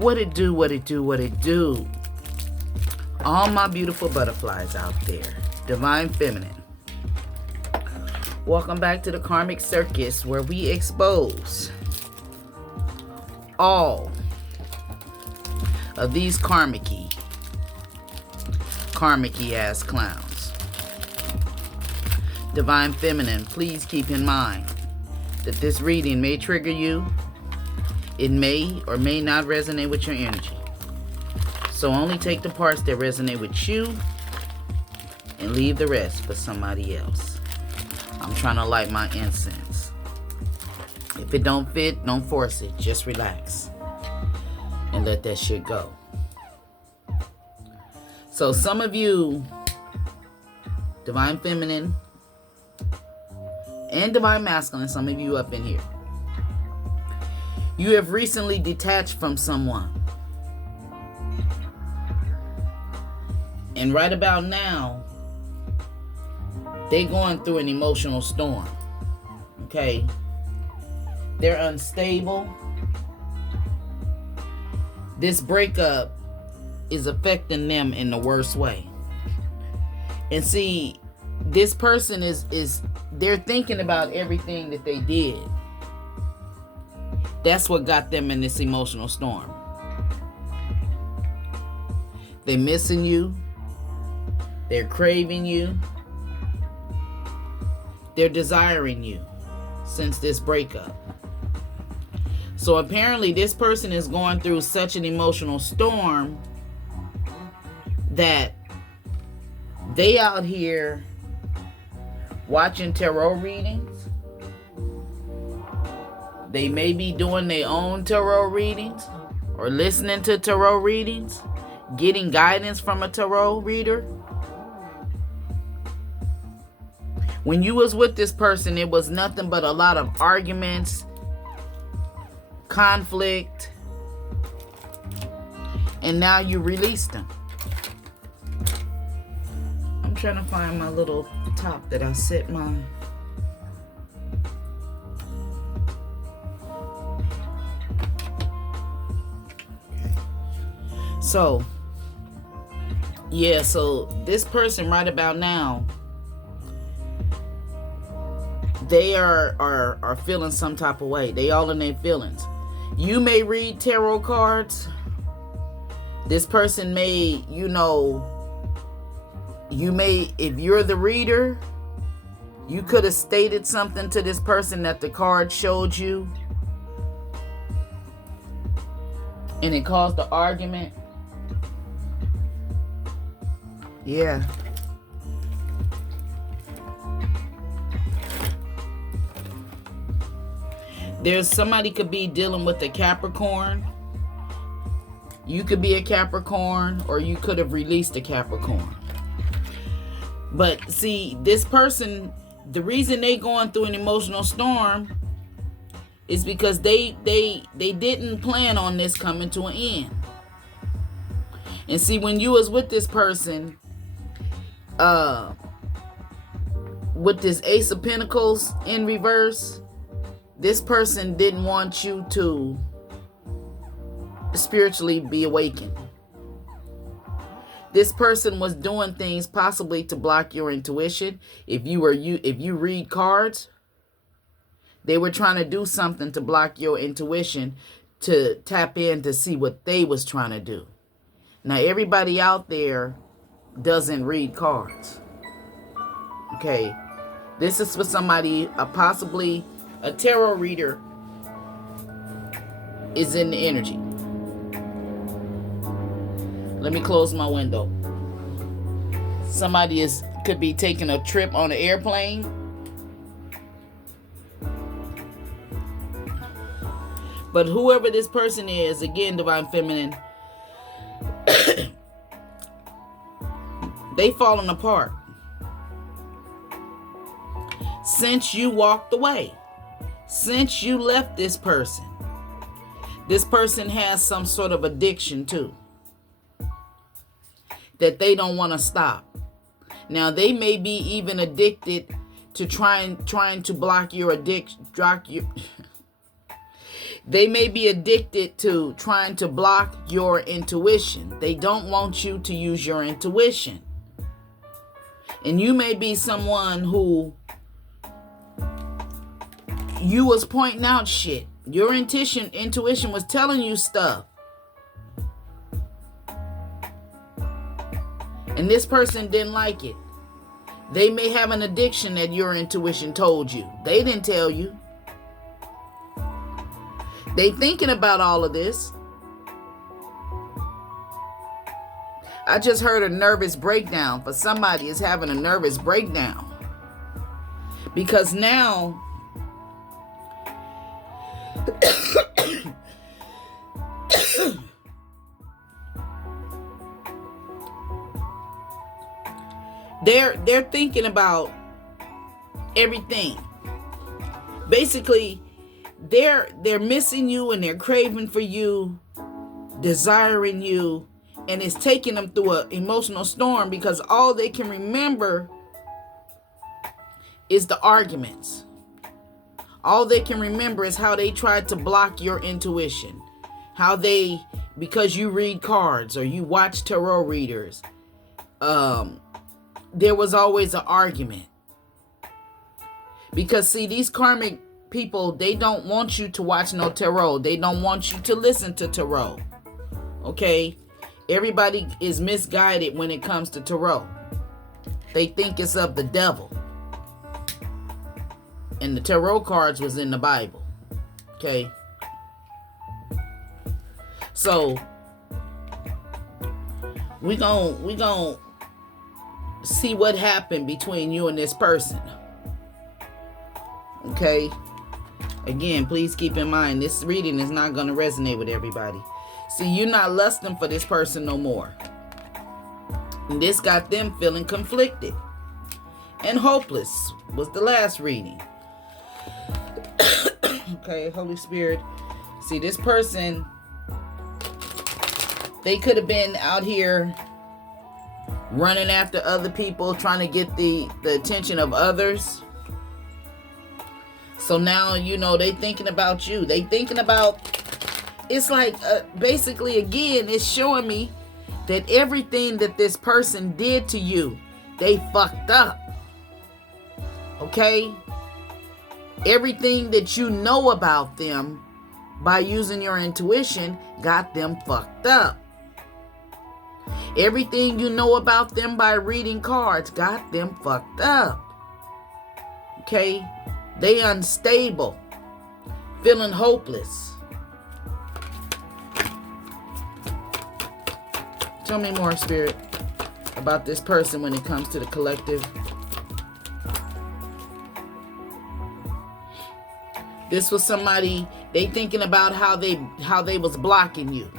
What it do, what it do, what it do. All my beautiful butterflies out there. Divine Feminine. Welcome back to the Karmic Circus, where we expose all of these karmic-y ass clowns. Divine Feminine, please keep in mind that this reading may trigger you. It may or may not resonate with your energy. So only take the parts that resonate with you and leave the rest for somebody else. I'm trying to light my incense. If it don't fit, don't force it. Just relax and let that shit go. So some of you, Divine Feminine and Divine Masculine, some of you up in here, you have recently detached from someone. And right about now, they're going through an emotional storm. Okay? They're unstable. This breakup is affecting them in the worst way. And see, this person is they're thinking about everything that they did. That's what got them in this emotional storm. They're missing you. They're craving you. They're desiring you since this breakup. So apparently this person is going through such an emotional storm that they out here watching tarot readings. They may be doing their own tarot readings or listening to tarot readings, getting guidance from a tarot reader. When you was with this person, it was nothing but a lot of arguments, conflict, and now you released them. I'm trying to find my little top that I set my... So, yeah, so this person right about now, they are feeling some type of way. They all in their feelings. You may read tarot cards. This person may, you may, if you're the reader, you could have stated something to this person that the card showed you, and it caused the argument. Yeah. There's somebody could be dealing with a Capricorn. You could be a Capricorn, or you could have released a Capricorn. But see, this person, the reason they going through an emotional storm is because they didn't plan on this coming to an end. And see, when you was with this person, with this Ace of Pentacles in reverse, this person didn't want you to spiritually be awakened. This person was doing things possibly to block your intuition. If you read cards, they were trying to do something to block your intuition, to tap in to see what they was trying to do. Now, everybody out there doesn't read cards. Okay? This is for somebody, possibly a tarot reader is in the energy. Let me close my window. Somebody could be taking a trip on an airplane. But whoever this person is, again, Divine Feminine, they falling apart since you walked away, since you left this person. This person has some sort of addiction too that they don't want to stop. Now, they may be even addicted to trying to block your addiction. They may be addicted to trying to block your intuition. They don't want you to use your intuition. And you may be someone who you was pointing out shit. Your intuition was telling you stuff. And this person didn't like it. They may have an addiction that your intuition told you. They didn't tell you. They thinking about all of this. I just heard a nervous breakdown. For somebody is having a nervous breakdown. Because now they're thinking about everything. Basically, they're missing you and they're craving for you, desiring you, and it's taking them through an emotional storm because all they can remember is the arguments. All they can remember is how they tried to block your intuition. How they, because you read cards or you watch tarot readers, there was always an argument. Because see, these karmic people, they don't want you to watch no tarot. They don't want you to listen to tarot. Okay? Everybody is misguided when it comes to tarot. They think it's of the devil. And the tarot cards was in the Bible. Okay? So we gon' see what happened between you and this person. Okay? Again, please keep in mind, this reading is not going to resonate with everybody. See, you're not lusting for this person no more. And this got them feeling conflicted. And hopeless was the last reading. Okay, Holy Spirit. See, this person, they could have been out here running after other people, trying to get the attention of others. So now, you know, they thinking about you. They thinking about, it's like, basically, again, it's showing me that everything that this person did to you, they fucked up. Okay? Everything that you know about them by using your intuition got them fucked up. Everything you know about them by reading cards got them fucked up. Okay? They unstable, feeling hopeless. Tell me more, Spirit, about this person when it comes to the collective. This was somebody, they thinking about how they was blocking you.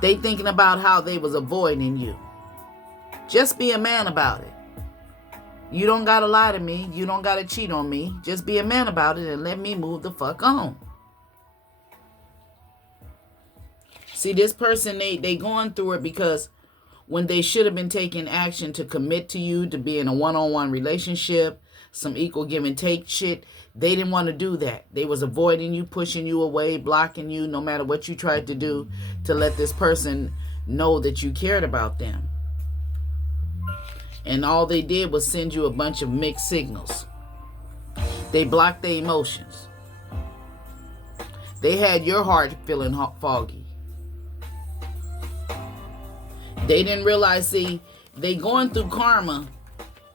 They thinking about how they was avoiding you. Just be a man about it. You don't gotta lie to me. You don't gotta cheat on me. Just be a man about it and let me move the fuck on. See, this person, they going through it because when they should have been taking action to commit to you, to be in a one-on-one relationship, some equal give and take shit, they didn't want to do that. They was avoiding you, pushing you away, blocking you, no matter what you tried to do to let this person know that you cared about them. And all they did was send you a bunch of mixed signals. They blocked their emotions. They had your heart feeling foggy. They didn't realize, see, they going through karma,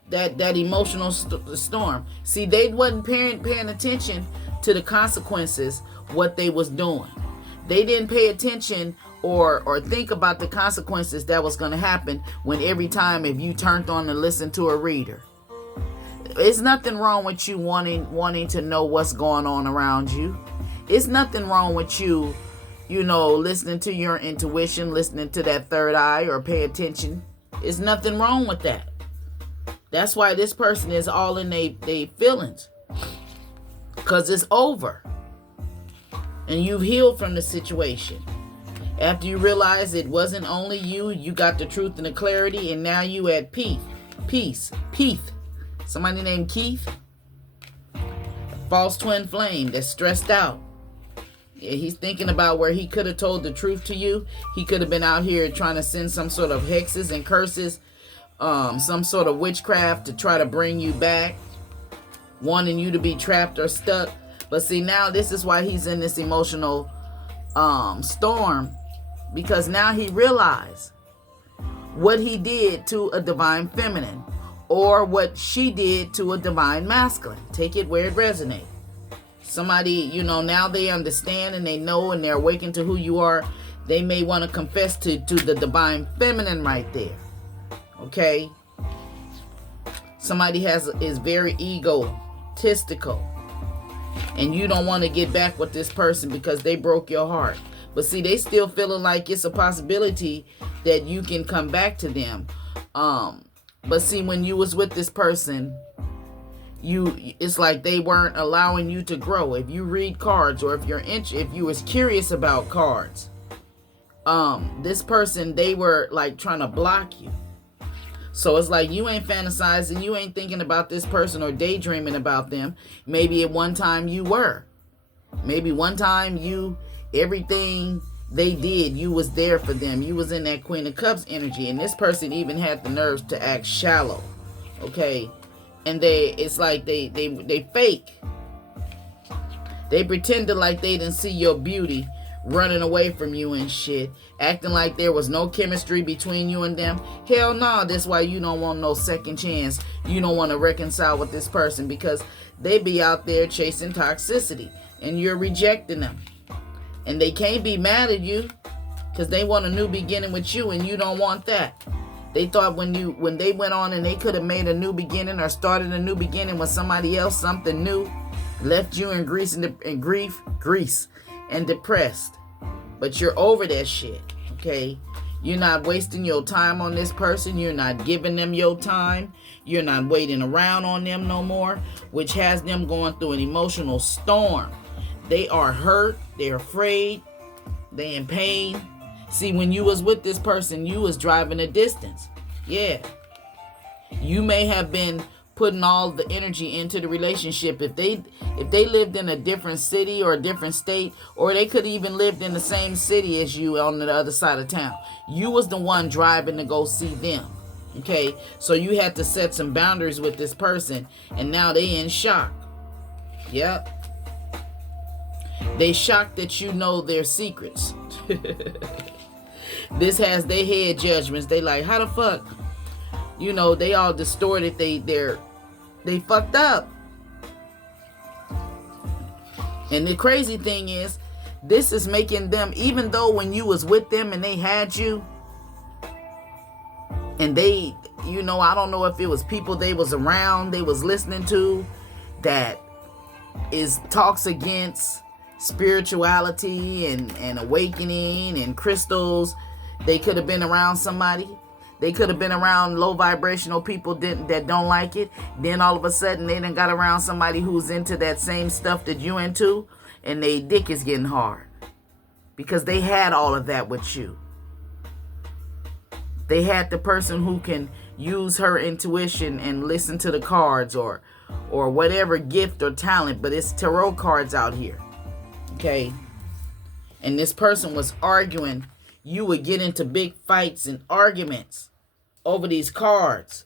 that emotional storm. See, they wasn't paying attention to the consequences, what they was doing. They didn't pay attention or think about the consequences that was going to happen when every time if you turned on to listen to a reader. It's nothing wrong with you wanting to know what's going on around you. It's nothing wrong with you, listening to your intuition, listening to that third eye or pay attention. There's nothing wrong with that. That's why this person is all in their feelings. Because it's over. And you've healed from the situation. After you realize it wasn't only you, you got the truth and the clarity, and now you at peace. Somebody named Keith. False twin flame that's stressed out. He's thinking about where he could have told the truth to you. He could have been out here trying to send some sort of hexes and curses, some sort of witchcraft to try to bring you back, wanting you to be trapped or stuck. But see, now this is why he's in this emotional storm, because now he realized what he did to a divine feminine, or what she did to a divine masculine. Take it where it resonates. Somebody, now they understand and they know and they're awakened to who you are. They may want to confess to the divine feminine right there. Okay? Somebody is very egotistical, and you don't want to get back with this person because they broke your heart. But see, they still feeling like it's a possibility that you can come back to them. But see, when you was with this person, it's like they weren't allowing you to grow. If you read cards, or if you was curious about cards, this person, they were like trying to block you. So it's like you ain't fantasizing, you ain't thinking about this person or daydreaming about them. Maybe at one time you were. Maybe one time everything they did, you was there for them. You was in that Queen of Cups energy, and this person even had the nerves to act shallow. Okay? And it's like they fake. They pretended like they didn't see your beauty, running away from you and shit, acting like there was no chemistry between you and them. Hell no, that's why you don't want no second chance. You don't want to reconcile with this person, because they be out there chasing toxicity and you're rejecting them. And they can't be mad at you because they want a new beginning with you, and you don't want that. They thought when they went on and they could have made a new beginning or started a new beginning with somebody else, something new, left you in grief and depressed. But you're over that shit, okay? You're not wasting your time on this person. You're not giving them your time. You're not waiting around on them no more, which has them going through an emotional storm. They are hurt. They're afraid. They're in pain. See, when you was with this person, you was driving a distance. Yeah. You may have been putting all the energy into the relationship. If they lived in a different city or a different state, or they could even lived in the same city as you on the other side of town, you was the one driving to go see them. Okay? So you had to set some boundaries with this person, and now they in shock. Yep. They shocked that you know their secrets. This has their head judgments. They like, how the fuck? They all distorted. They fucked up. And the crazy thing is, this is making them, even though when you was with them and they had you, and they, I don't know if it was people they was around, they was listening to, that talks against spirituality and awakening and crystals. They could have been around somebody. They could have been around low vibrational people that don't like it. Then all of a sudden they done got around somebody who's into that same stuff that you into, and they dick is getting hard because they had all of that with you. They had the person who can use her intuition and listen to the cards or whatever gift or talent, but it's tarot cards out here. Okay? And this person was arguing. You would get into big fights and arguments over these cards.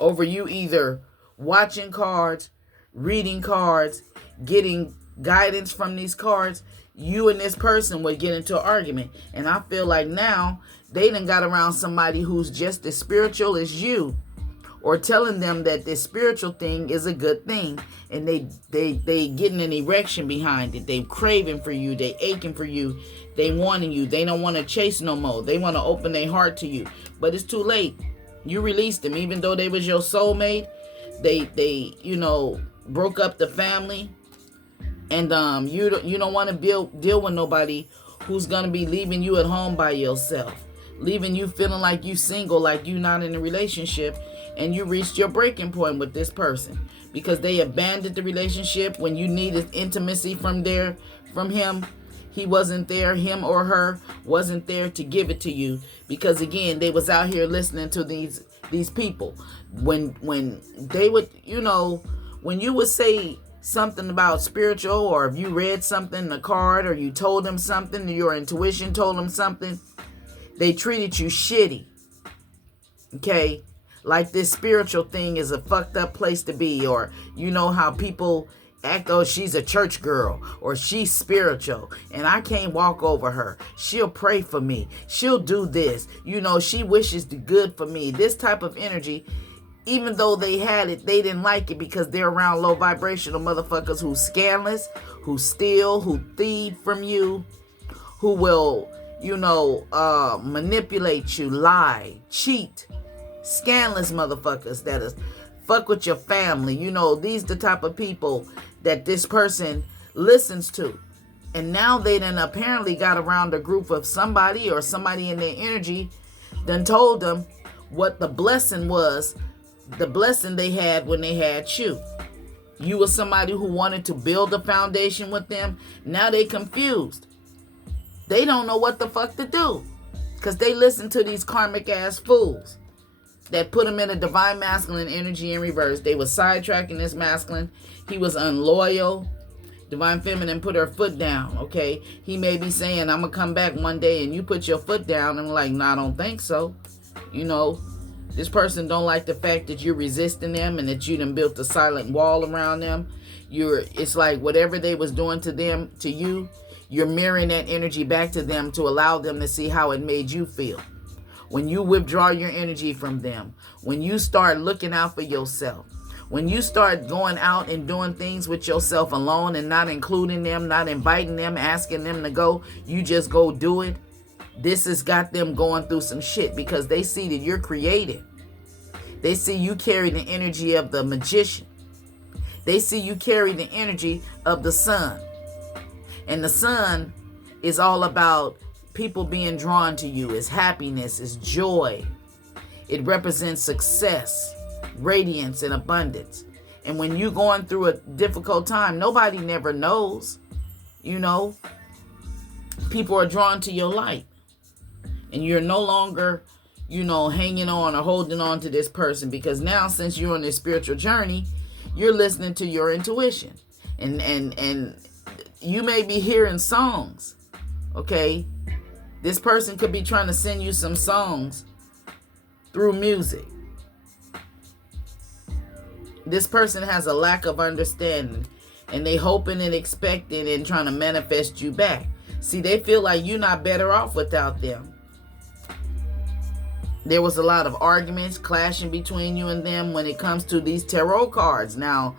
Over you either watching cards, reading cards, getting guidance from these cards. You and this person would get into an argument. And I feel like now they done got around somebody who's just as spiritual as you, or telling them that this spiritual thing is a good thing, and they getting an erection behind it. They craving for you. They aching for you. They wanting you. They don't want to chase no more. They want to open their heart to you, but it's too late. You released them, even though they was your soulmate. They broke up the family, and you don't want to deal with nobody who's gonna be leaving you at home by yourself, leaving you feeling like you single, like you not in a relationship. And you reached your breaking point with this person because they abandoned the relationship when you needed intimacy from him. He wasn't there. Him or her wasn't there to give it to you because, again, they was out here listening to these people. When they would, when you would say something about spiritual, or if you read something in a card, or you told them something, your intuition told them something, they treated you shitty. Okay? Like this spiritual thing is a fucked up place to be. Or you know how people act, oh, she's a church girl, or she's spiritual and I can't walk over her. She'll pray for me. She'll do this. You know, she wishes the good for me. This type of energy, even though they had it, they didn't like it because they're around low vibrational motherfuckers who scandalous, who steal, who thieve from you, who will, manipulate you, lie, cheat. Scandalous motherfuckers that is fuck with your family. These the type of people that this person listens to. And now they done apparently got around a group of somebody, or somebody in their energy done told them what the blessing was, the blessing they had when they had you. You were somebody who wanted to build a foundation with them. Now they confused. They don't know what the fuck to do because they listen to these karmic ass fools that put him in a divine masculine energy in reverse. They was sidetracking this masculine. He was unloyal. Divine feminine put her foot down, okay? He may be saying, I'm going to come back one day, and you put your foot down. And like, no, I don't think so. This person don't like the fact that you're resisting them and that you done built a silent wall around them. It's like whatever they was doing to them, to you, you're mirroring that energy back to them to allow them to see how it made you feel. When you withdraw your energy from them, when you start looking out for yourself, when you start going out and doing things with yourself alone and not including them, not inviting them, asking them to go, you just go do it. This has got them going through some shit because they see that you're creative. They see you carry the energy of the magician. They see you carry the energy of the sun. And the sun is all about people being drawn to you. It's happiness, it's joy. It represents success, radiance, and abundance. And when you're going through a difficult time, nobody never knows. People are drawn to your light. And you're no longer, hanging on or holding on to this person, because now, since you're on this spiritual journey, you're listening to your intuition. And you may be hearing songs, okay? This person could be trying to send you some songs through music. This person has a lack of understanding, and they hoping and expecting and trying to manifest you back. See, they feel like you're not better off without them. There was a lot of arguments, clashing between you and them when it comes to these tarot cards. Now,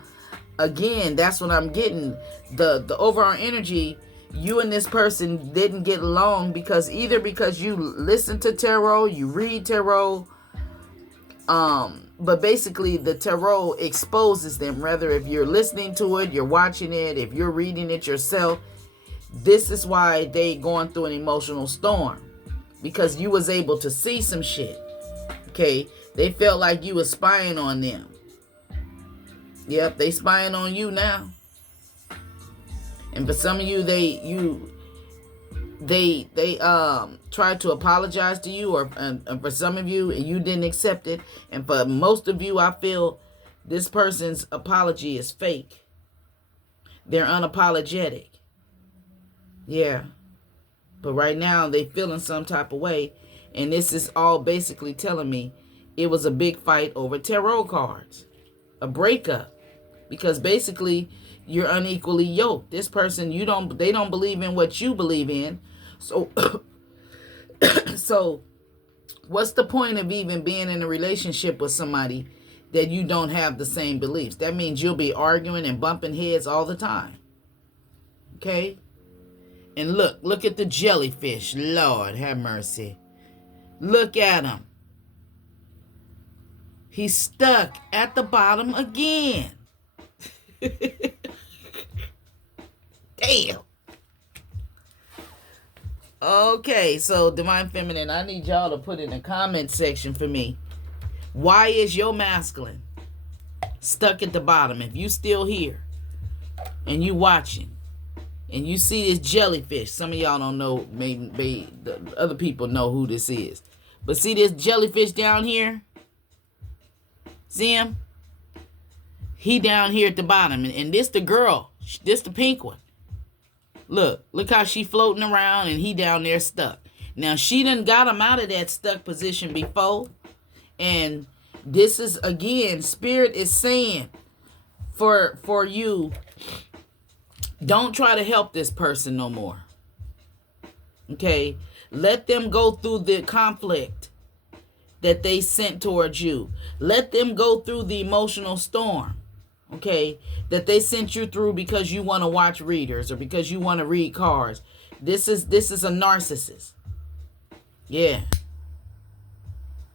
again, that's what I'm getting. The overall energy, you and this person didn't get along because you listen to tarot, you read tarot, but basically the tarot exposes them. Whether if you're listening to it, you're watching it, if you're reading it yourself, this is why they going through an emotional storm, because you was able to see some shit. Okay, they felt like you was spying on them. Yep, they spying on you now. And for some of you, they tried to apologize to you, or for some of you, you didn't accept it. And for most of you, I feel this person's apology is fake. They're unapologetic. Yeah. But right now, they feeling some type of way. And this is all basically telling me it was a big fight over tarot cards. A breakup. Because basically, you're unequally yoked. This person, they don't believe in what you believe in. So, so what's the point of even being in a relationship with somebody that you don't have the same beliefs? That means you'll be arguing and bumping heads all the time. Okay? And look at the jellyfish. Lord have mercy. Look at him. He's stuck at the bottom again. Damn. Okay, so Divine Feminine, I need y'all to put in the comment section for me. Why is your masculine stuck at the bottom? If you still here and you watching and you see this jellyfish, some of y'all don't know, maybe the other people know who this is. But see this jellyfish down here? See him? He down here at the bottom. And this the girl. This the pink one. Look how she floating around and he down there stuck. Now, she done got him out of that stuck position before. And this is, again, Spirit is saying for you, don't try to help this person no more. Okay? Let them go through the conflict that they sent towards you. Let them go through the emotional storm. Okay, that they sent you through because you want to watch readers or because you want to read cards. This is a narcissist. Yeah.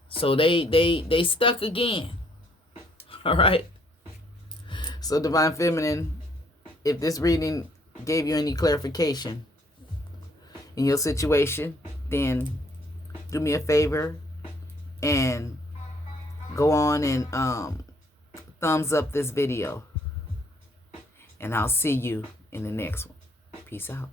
So they stuck again. All right. So Divine Feminine, if this reading gave you any clarification in your situation, then do me a favor and go on and thumbs up this video, and I'll see you in the next one. Peace out.